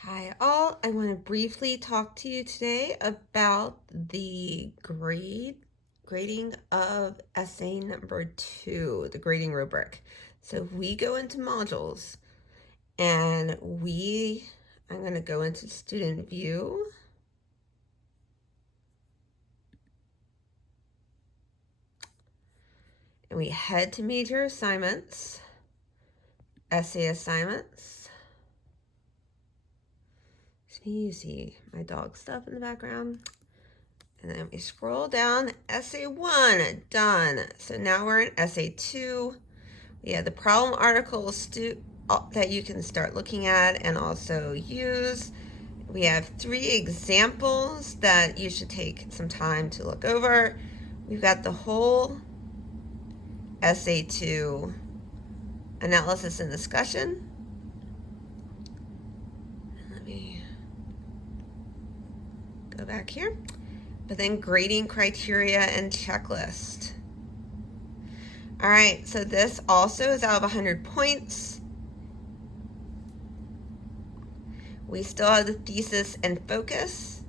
Hi all, I want to briefly talk to you today about the grading of essay number 2, the grading rubric. So we go into modules and I'm going to go into student view. And we head to major assignments, essay assignments. You see my dog stuff in the background. And then we scroll down, essay 1, done. So now we're in essay 2. We have the problem articles that you can start looking at and also use. We have 3 examples that you should take some time to look over. We've got the whole essay 2 analysis and discussion. Let me go back here. But then grading criteria and checklist. All right, so this also is out of 100 points. We still have the thesis and focus.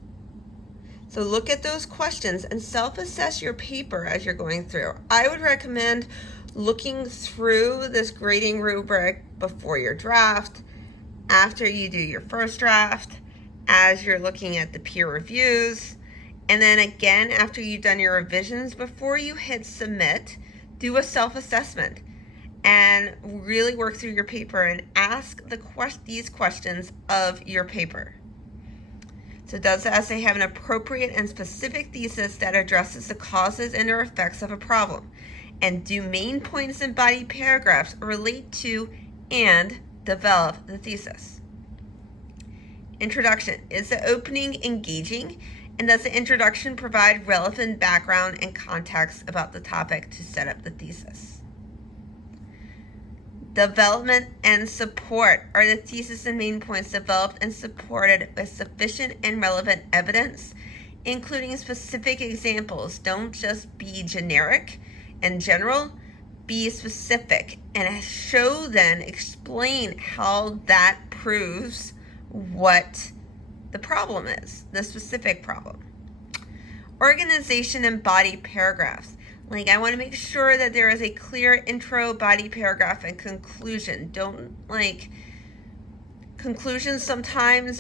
So look at those questions and self-assess your paper as you're going through. I would recommend looking through this grading rubric before your draft, after you do your first draft, as you're looking at the peer reviews, and then again after you've done your revisions. Before you hit submit, do a self-assessment and really work through your paper and ask these questions of your paper. So does the essay have an appropriate and specific thesis that addresses the causes and or effects of a problem? And do main points and body paragraphs relate to and develop the thesis? Introduction. Is the opening engaging? And does the introduction provide relevant background and context about the topic to set up the thesis? Development and support. Are the thesis and main points developed and supported with sufficient and relevant evidence, including specific examples? Don't just be generic and general, be specific and explain how that proves what the problem is, the specific problem. Organization and body paragraphs. I want to make sure that there is a clear intro, body paragraph, and conclusion. Conclusions sometimes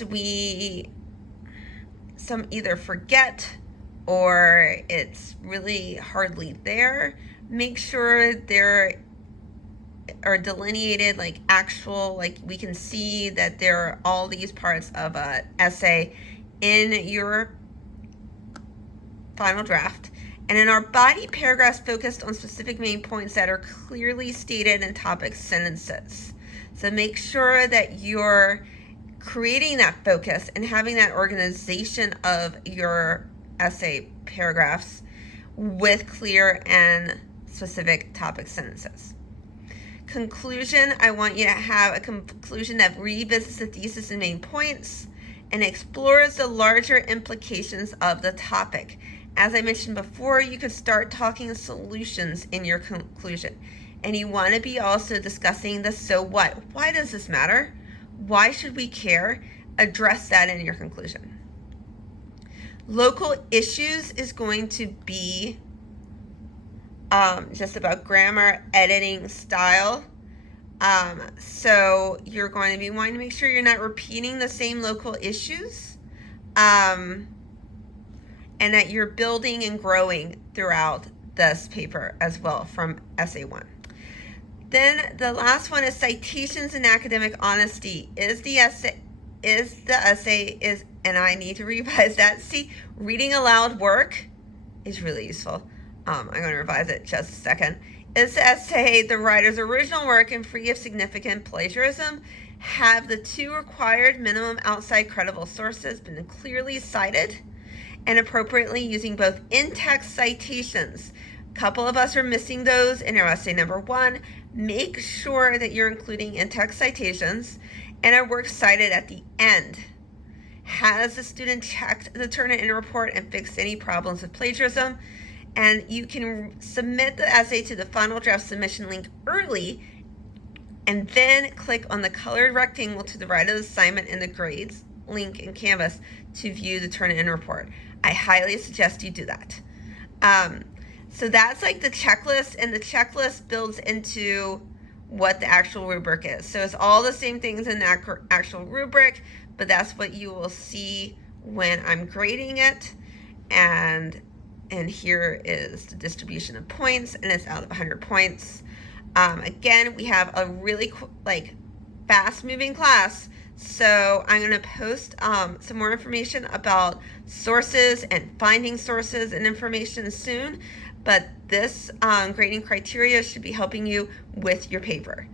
some either forget or it's really hardly there. Make sure there are delineated, we can see that there are all these parts of an essay in your final draft. And in our body paragraphs focused on specific main points that are clearly stated in topic sentences. So make sure that you're creating that focus and having that organization of your essay paragraphs with clear and specific topic sentences. Conclusion. I want you to have a conclusion that revisits the thesis and main points and explores the larger implications of the topic. As I mentioned before, you could start talking solutions in your conclusion. And you want to be also discussing the so what. Why does this matter? Why should we care? Address that in your conclusion. Local issues is going to be just about grammar, editing, style. So you're going to be wanting to make sure you're not repeating the same local issues. And that you're building and growing throughout this paper as well from essay 1. Then the last one is citations and academic honesty. And I need to revise that. See, reading aloud work is really useful. I'm going to revise it just a second. Is the essay the writer's original work and free of significant plagiarism? Have the 2 required minimum outside credible sources been clearly cited and appropriately using both in-text citations? A couple of us are missing those in our essay number 1. Make sure that you're including in-text citations and our work cited at the end. Has the student checked the Turnitin report and fixed any problems with plagiarism? And you can submit the essay to the final draft submission link early and then click on the colored rectangle to the right of the assignment in the grades link in Canvas to view the turn-in report. I highly suggest you do that. So that's like the checklist, and the checklist builds into what the actual rubric is. So it's all the same things in the actual rubric, but that's what you will see when I'm grading it. And here is the distribution of points, and it's out of 100 points. Again, we have a really fast moving class, so I'm going to post some more information about sources and finding sources and information soon, but this grading criteria should be helping you with your paper.